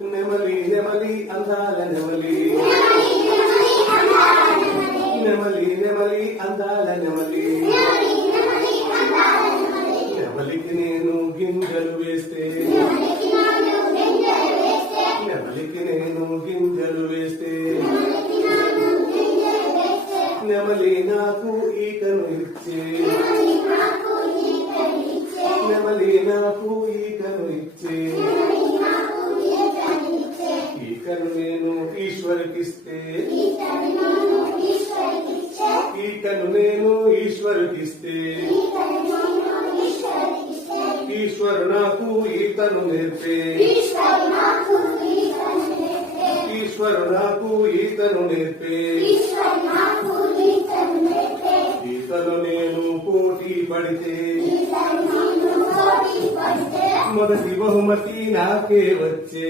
నెమలి నెమలి అందాల నెమలి, నెమలి నెమలి అందాల నెమలి, నెమలికి నేను గింజలు వేస్తే, నెమలికి నేను గింజలు వేస్తే, నెమలి నాకు ఈకను ఇచ్చే, నెమలి నాకు ఈకను ఇచ్చే, ఈకను నేను ఈశ్వరుకిస్తే, ఈకను నేను ఈశ్వరుకిస్తే, ఈశ్వరు నాకు ఈతను నేర్పే, ఈశ్వరు నాకు ఈతను నేర్పే, ఈతను నేను పోటీ పడితే, మొదటి బహుమతి నాకే వచ్చే.